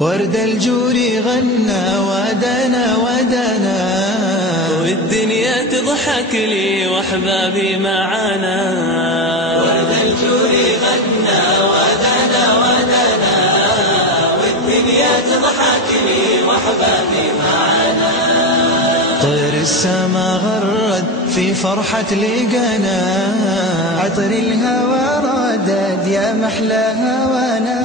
ورد الجور غنى ودنا ودنا، والدنيا تضحك لي واحبابي معانا. ورد الجور غنى ودنا ودنا، والدنيا تضحك لي واحبابي معانا. طير السما غرد في فرحة لقانا، عطر الهوى ردد يا محلى هوانا.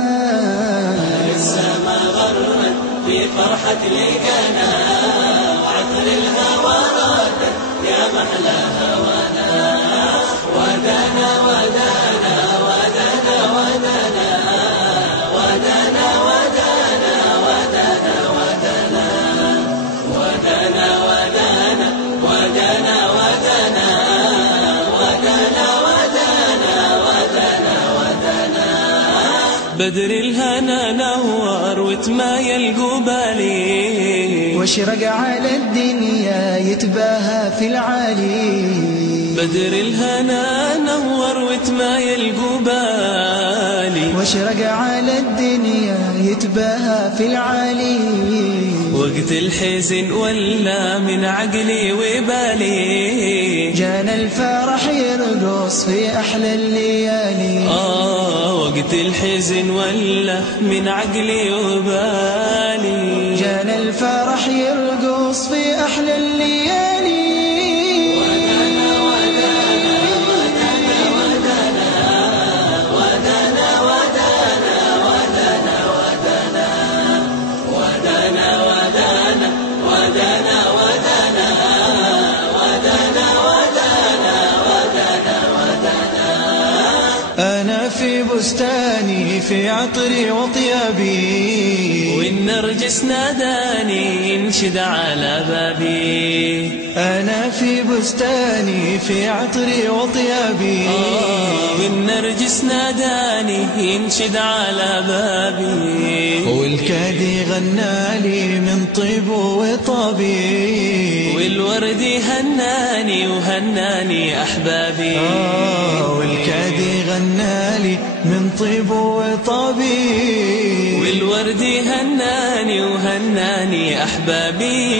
طير السما غرد في فرحة لقانا، عطر الهوى ردد يا محلى هوانا. ودنا ودنا ودنا ودنا ودنا ودنا ودنا ودنا ودنا ودنا ودنا ودنا ودنا ودنا ودنا. بدر الهنا نور وتمايل قبالي، واشرق على الدنيا يتباهى في العالي. بدر الهنا نور وتمايل قبالي، واشرق على الدنيا يتباهى في العالي. وقت الحزن ولا من عقلي وبالي، جانا الفرح يرقص في أحلى الليالي. وقت الحزن ولا من عقلي وبالي، جانا الفرح يرقص في أحلى الليالي. أنا في بستاني في عطري وطيابي، والنرجس ناداني ينشد على بابي. أنا في بستاني في عطري وطيابي، والنرجس ناداني ينشد على بابي. والكادي غنالي من طيب وطابي، والورد هناني وهناني أحبابي. والكادي غنالي من طيب وطابي، والورد هناني وهناني أحبابي.